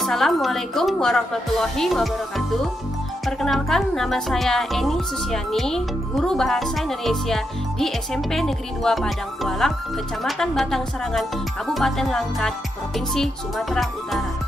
Assalamualaikum warahmatullahi wabarakatuh. Perkenalkan, nama saya Eni Susiani, guru Bahasa Indonesia di SMP Negeri 2 Padang Kualang, Kecamatan Batang Serangan, Kabupaten Langkat, Provinsi Sumatera Utara.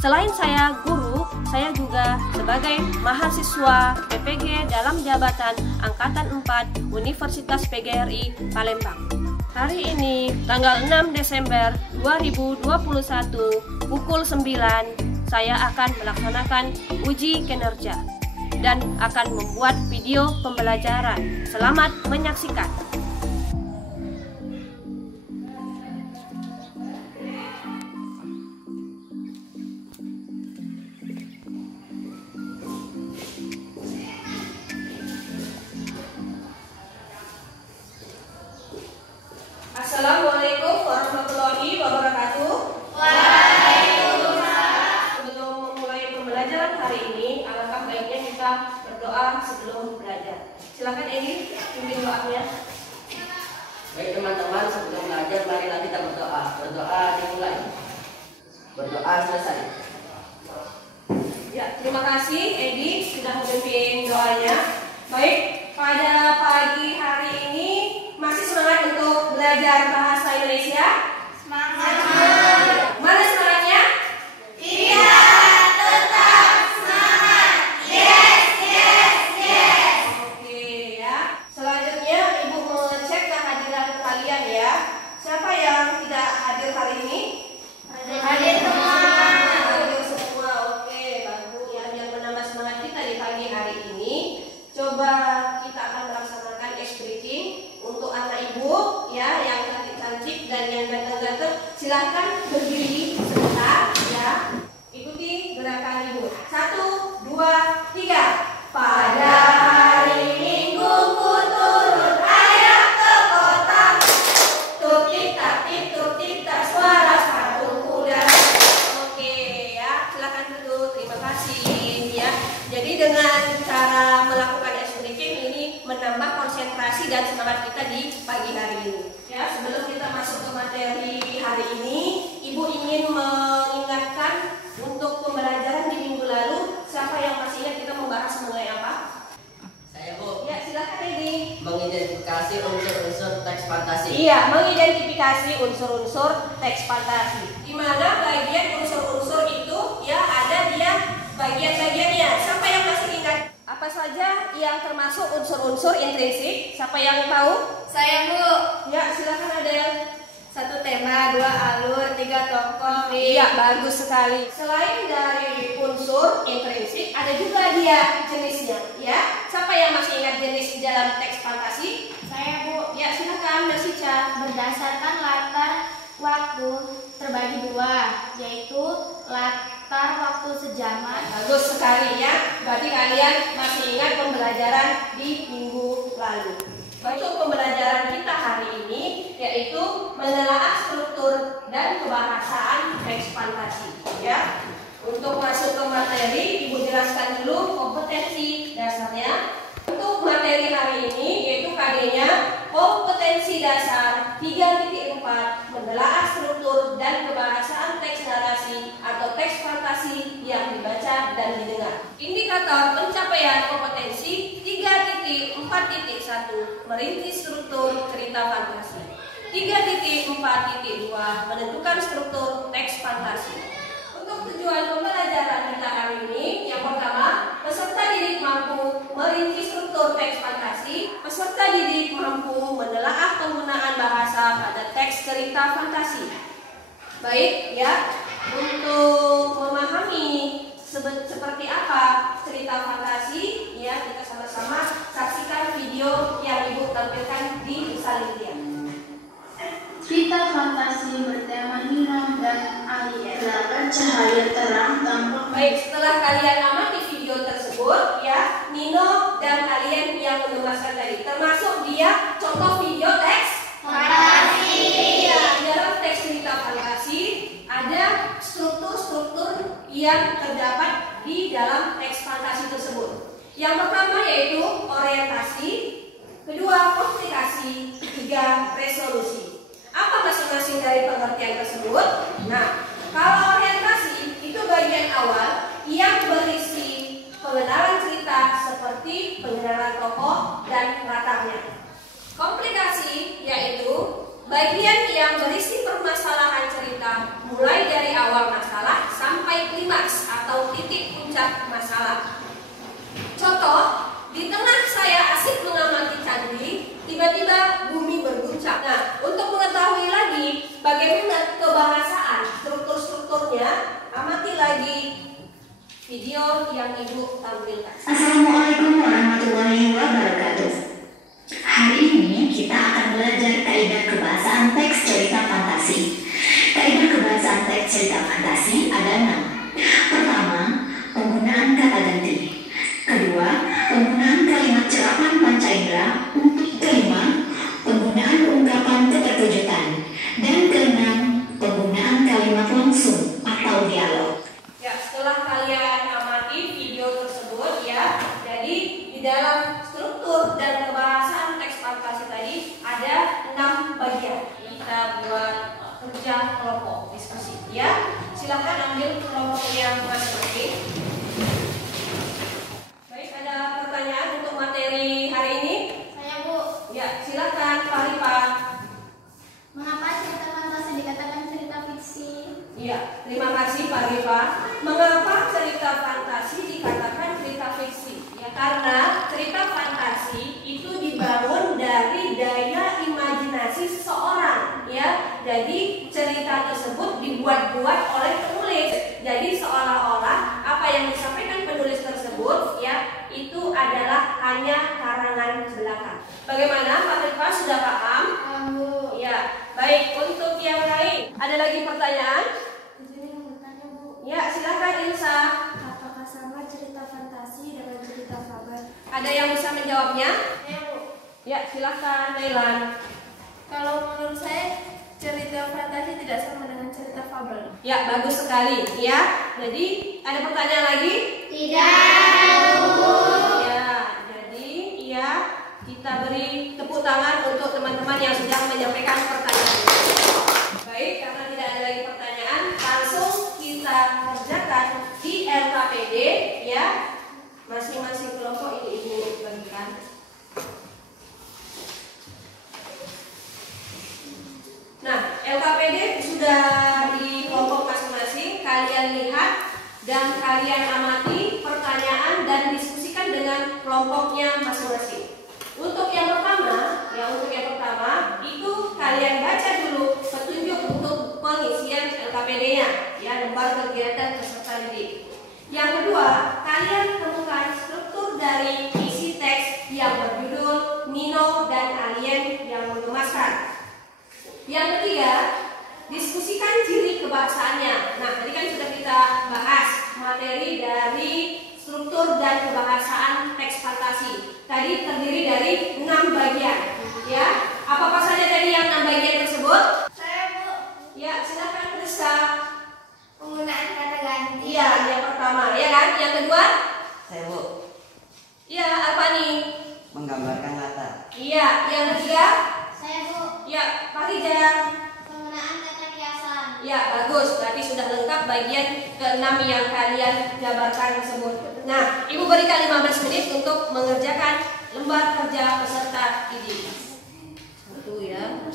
Selain saya guru, saya juga sebagai mahasiswa PPG dalam jabatan Angkatan 4 Universitas PGRI Palembang. Hari ini, tanggal 6 Desember 2021, pukul 9, saya akan melaksanakan uji kinerja dan akan membuat video pembelajaran. Selamat menyaksikan. Assalamualaikum warahmatullahi wabarakatuh. Waalaikumsalam. Sebelum memulai pembelajaran hari ini, alangkah baiknya kita berdoa sebelum belajar. Silakan Eni, pimpin doanya. Baik teman-teman, sebelum belajar marilah kita berdoa. Berdoa dimulai. Berdoa selesai. Ya, terima kasih Edi sudah memimpin doanya. Baik, pada pagi hari ini masih semangat untuk belajar bahasa Indonesia? Semangat. Mana semangatnya? Iya, tetap semangat. Yes, yes, yes. Oke ya. Selanjutnya Ibu mengecek kehadiran kalian ya. Siapa yang tidak hadir hari ini? Hadir semua. Hadir semua. Oke, bagus ya. Biar menambah semangat kita di pagi hari ini, coba kita akan melaksanakan ice breathing. Untuk anak ibu ya yang cantik-cantik dan yang ganteng-ganteng, silahkan berdiri sebentar ya. Ikuti gerakan ibu. 1, 2, 3. Pada hari Minggu ku turun ayam ke kota. Tutik tatik tutik tak suara sepatu kuda. Oke ya, silahkan duduk. Terima kasih ya. Jadi dengan cara melakukan ice breathing ini menambah konsentrasi dan semangat kita di pagi hari ini. Ya, sebelum kita masuk ke materi hari ini, Ibu ingin mengingatkan untuk pembelajaran di minggu lalu, siapa yang masih ingat kita membahas mengenai apa? Saya, Bu. Ya, silakan Edi. Mengidentifikasi unsur-unsur teks fantasi. Iya, mengidentifikasi unsur-unsur teks fantasi. Di mana bagian unsur-unsur itu ya ada dia bagian-bagiannya. Siapa yang masih ingat? Apa saja yang termasuk unsur-unsur intrinsik? Siapa yang tahu? Saya, Bu. Ya, silakan ada yang 1 tema, 2 alur, 3 tokoh. Iya, bagus sekali. Selain dari unsur intrinsik, ada juga dia jenisnya. Ya, siapa yang masih ingat jenis dalam teks fantasi? Saya, Bu. Ya, silakan Mbak Sica. Berdasarkan latar waktu terbagi 2, yaitu latar waktu sejaman. Bagus sekali ya. Berarti kalian masih ingat pembelajaran di minggu lalu. Untuk pembelajaran kita hari ini yaitu menelaah struktur dan kebahasaan teks fantasi. Ya. Untuk masuk ke materi, Ibu jelaskan dulu kompetensi dasarnya. Untuk materi hari ini yaitu KD-nya kompetensi dasar 3.4 menelaah struktur dan kebahasaan teks narasi atau teks fantasi yang dibaca dan didengar. Indikator pencapaian kompetensi 3.4.1 merintis struktur cerita fantasi. 3.4.2 menentukan struktur teks fantasi. Untuk tujuan pembelajaran kita hari ini, yang pertama, peserta didik mampu merinci struktur teks fantasi. Peserta didik mampu menelaah penggunaan bahasa pada teks cerita fantasi. Baik ya, untuk memahami seperti apa cerita fantasi, ya kita sama-sama saksikan video yang Ibu tampilkan di Salidia. Cerita fantasi bertema Nino dan Alia. Gelapan cahaya terang tampak. Baik, setelah kalian amati video tersebut, ya Nino dan kalian yang mengemaskan tadi, termasuk dia contoh video teks fantasi. Ya, dalam teks cerita fantasi ada struktur-struktur yang terdapat di dalam teks fantasi tersebut. Yang pertama yaitu orientasi, kedua komplikasi, ketiga resolusi. Apa masing-masing dari pengertian tersebut? Nah, kalau orientasi bagian awal yang berisi pengenalan cerita seperti pengenalan tokoh dan latarnya. Komplikasi yaitu bagian yang berisi permasalahan cerita mulai dari awal masalah sampai klimaks atau titik puncak masalah. Contoh, di tengah saya asik mengamati candi, tiba-tiba bumi berguncang. Nah, untuk mengetahui lagi bagaimana kebahasaan, struktur-strukturnya, amati lagi video yang Ibu tampilkan. Assalamualaikum warahmatullahi wabarakatuh. Hari ini kita akan belajar kaidah kebahasaan teks cerita fantasi. Kaidah kebahasaan teks cerita fantasi ada 6. Pertama, penggunaan kata ganti. Kedua, penggunaan kalimat cerapan panca indera. Kelima, penggunaan ungkapan keterkejutan. Dan keenam, penggunaan kalimat langsung atau dialog. Ya, setelah kalian amati video tersebut ya, jadi di dalam struktur dan kebahasaan teks fantasi tadi ada 6 bagian. Kita buat kerja kelompok diskusi ya. Silakan ambil kelompoknya masing-masing. Baik, ada pertanyaan untuk materi hari ini? Saya, Bu. Ya, silakan Pak Rifa. Mengapa cerita fantasi dikatakan cerita fiksi? Iya, terima kasih Pak Rifa. Mengapa cerita fantasi dikatakan cerita fiksi? Ya, karena cerita fantasi itu dibangun dari daya imajinasi seseorang, ya. Jadi cerita tersebut dibuat-buat oleh penulis. Jadi seolah-olah apa yang disampaikan penulis tersebut, ya, itu adalah hanya karangan belaka. Bagaimana Pak Rifa, sudah paham? Bu. Ya, baik. Untuk yang lain, ada lagi pertanyaan? Izin bertanya, Bu. Ya, silakan Ilsa. Apakah sama cerita fantasi dengan cerita fabel? Ada yang bisa menjawabnya? Ya, Bu. Ya, silakan Nailan. Kalau menurut saya cerita fantasi tidak sama dengan cerita fabel. Ya, bagus sekali. Ya, jadi ada pertanyaan lagi? Tidak, Bu. Ya, jadi ya kita beri tepuk tangan untuk teman-teman yang sudah menyampaikan pertanyaan. Baik, karena tidak ada lagi pertanyaan, langsung kita kerjakan di LKPD ya. Masing-masing kelompok ini Ibu bagikan. Nah, LKPD sudah di kelompok masing-masing. Kalian lihat dan kalian amati pertanyaan dan diskusikan dengan kelompoknya masing-masing. Untuk yang pertama, itu kalian baca dulu petunjuk untuk pengisian LKPD-nya, ya, lembar kegiatan peserta didik. Yang kedua, kalian temukan struktur dari isi teks yang berjudul Nino dan Alien yang Mengemaskan. Yang ketiga, diskusikan ciri kebahasaannya. Nah, tadi kan sudah kita bahas materi dari struktur dan kebahasaan teks fantasi. Tadi terdiri dari 6 bagian. Ya, apa saja tadi yang 6 bagian tersebut? Saya, Bu. Ya, silakan Rizka. Penggunaan kata ganti. Iya, yang pertama, ya kan? Yang kedua? Saya, Bu, Iya, apa nih? menggambarkan latar. Iya, yang ketiga? Saya, Bu. Ya, Pak Rija. Penggunaan kata kiasan. Ya, bagus. Berarti sudah lengkap bagian ke-6 yang kalian jabarkan tersebut. Nah, Ibu berikan 15 menit untuk mengerjakan lembar kerja peserta didik. Satu ya.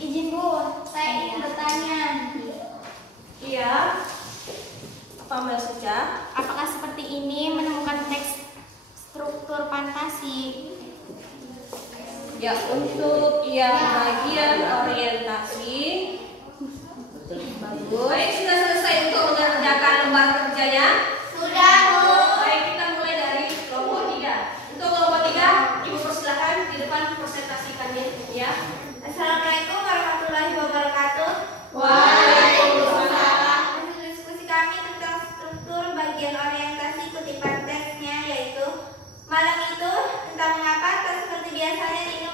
Izin, Bu. Saya ingin bertanya. Iya. Apa Mbak Suca? Apakah seperti ini menemukan teks struktur fantasi? Ya, untuk yang bagian orientasi. Bagus. Baik, sudah selesai untuk mengerjakan lembar kerjanya? Sudah, Bu. Baik, kita mulai dari kelompok 3. Untuk kelompok 3, Ibu persilakan di depan presentasikannya, ya. Assalamualaikum warahmatullahi wabarakatuh. Waalaikumsalam. Hasil diskusi kami tentang struktur bagian orientasi kutipan teksnya yaitu malam itu entah mengapa tak seperti biasanya Nino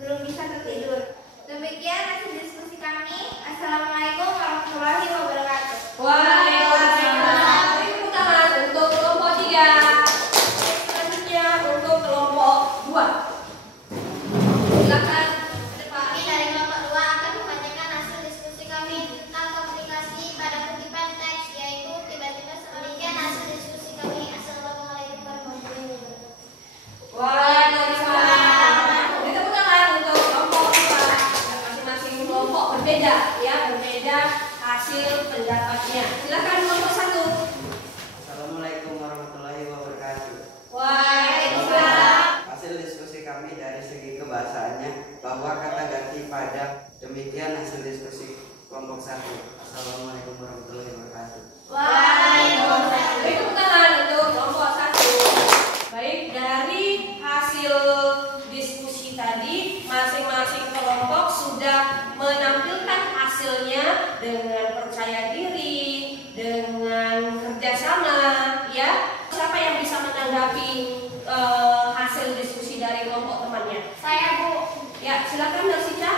belum bisa tertidur. Demikian hasil diskusi kami. Assalamualaikum warahmatullahi wabarakatuh. Waalaikumsalam. pembahasannya bahwa kata ganti pada. Demikian hasil diskusi kelompok 1. Assalamualaikum warahmatullahi wabarakatuh. Waalaikumsalam. Beri tepuk tangan untuk kelompok 1. Baik, dari hasil diskusi tadi, masing-masing kelompok sudah menampilkan hasilnya dengan percaya diri, dengan kerjasama, ya. Siapa yang bisa menanggapi hasil diskusi dari kelompok temannya? Saya, Bu. Ya, silakan Narsita.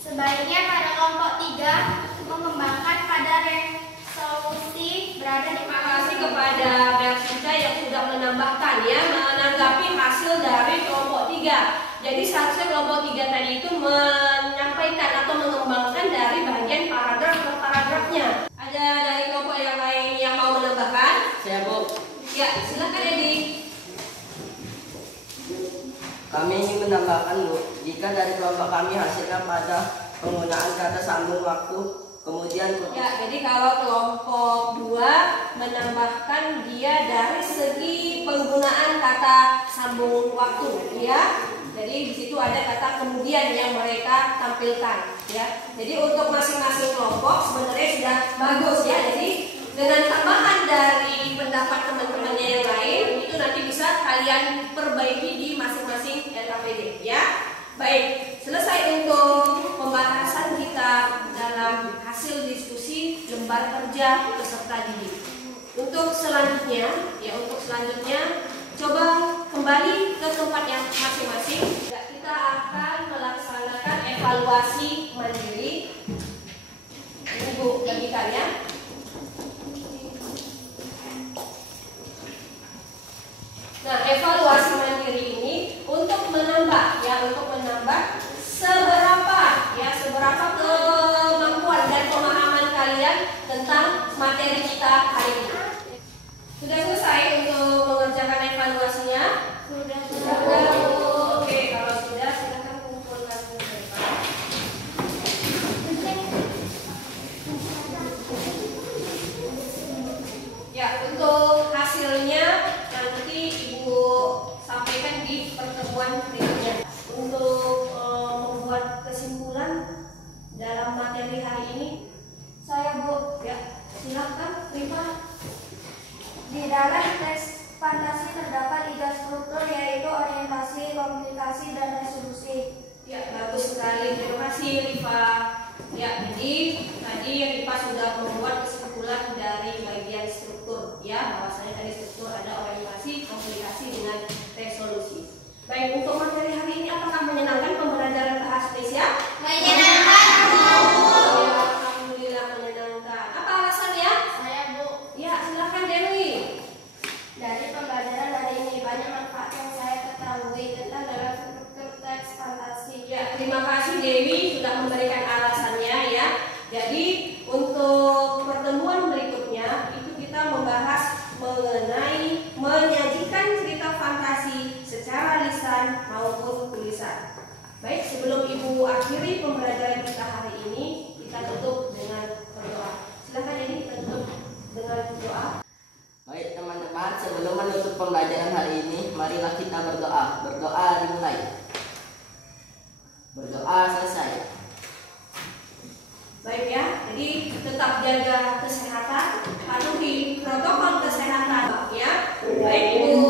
Sebaiknya pada kelompok 3 mengembangkan pada resolusi berada di Terima kasih kepada Narsita yang sudah menambahkan, ya, menanggapi hasil dari kelompok 3. Jadi seharusnya kelompok 3 tadi itu menyampaikan atau mengembangkan dari bagian paragraf per paragrafnya. Ada dari kelompok yang lain yang mau menambahkan? Saya, Bu. Ya, silakan Edi. Kami ingin menambahkan, Bu, jika dari kelompok kami hasilnya pada penggunaan kata sambung waktu, kemudian Ya, jadi kalau kelompok 2 menambahkan dia dari segi penggunaan kata sambung waktu, ya. Jadi di situ ada kata kemudian yang mereka tampilkan, ya. Jadi untuk masing-masing kelompok sebenarnya sudah bagus, ya. Jadi dengan tambahan dari pendapat teman-temannya yang lain, itu nanti bisa kalian perbaiki di masing-masing LKPD, ya. Baik, selesai untuk pembahasan kita dalam hasil diskusi lembar kerja peserta didik. Untuk selanjutnya, coba kembali ke tempat yang masing-masing. Kita akan melaksanakan evaluasi mandiri. Ini Bu, bagikan ya. Nah, evaluasi mandiri ini untuk menambah seberapa kemampuan dan pemahaman kalian tentang materi kita hari ini. Sudah selesai untuk mengerjakan evaluasinya? Sudah. Oke, kalau sudah silakan kumpulkan paper. Ya, untuk hasilnya nanti Ibu sampaikan di pertemuan berikutnya. Untuk membuat kesimpulan dalam materi hari ini, saya Bu, ya silakan Rifa. Di dalam teks fantasi terdapat 3 struktur, yaitu orientasi, komunikasi, dan resolusi. Ya, bagus sekali. Terima kasih Rifa. Ya, jadi tadi Rifa sudah membuat kesimpulan dari bagian struktur, ya, bahwasanya tadi struktur ada orientasi, komunikasi, dengan resolusi. Baik, untuk materi hari ini apakah menyenangkan pembelajaran bahasa Indonesia? Menyenangkan, Bu. Ya, alhamdulillah menyenangkan. Apa alasannya? Saya, Bu. Ya, silakan Dewi. Dari pembelajaran hari ini banyak manfaat yang saya ketahui tentang dalam struktur teks fantasi. Ya, terima kasih Dewi sudah memberikan alasannya, ya. Jadi untuk pertemuan berikutnya itu kita membahas mengenai menyajikan cerita fantasi secara lisan maupun tulisan. Baik, sebelum Ibu akhiri pembelajaran kita hari ini, kita tutup dengan berdoa. Silakan Dewi, kita tutup dengan doa. Baik teman-teman, sebelum menutup pembelajaran hari ini, marilah kita berdoa. Berdoa dimulai. Berdoa selesai. Baik ya, jadi tetap jaga kesehatan, patuhi protokol kesehatan ya. Baik Ibu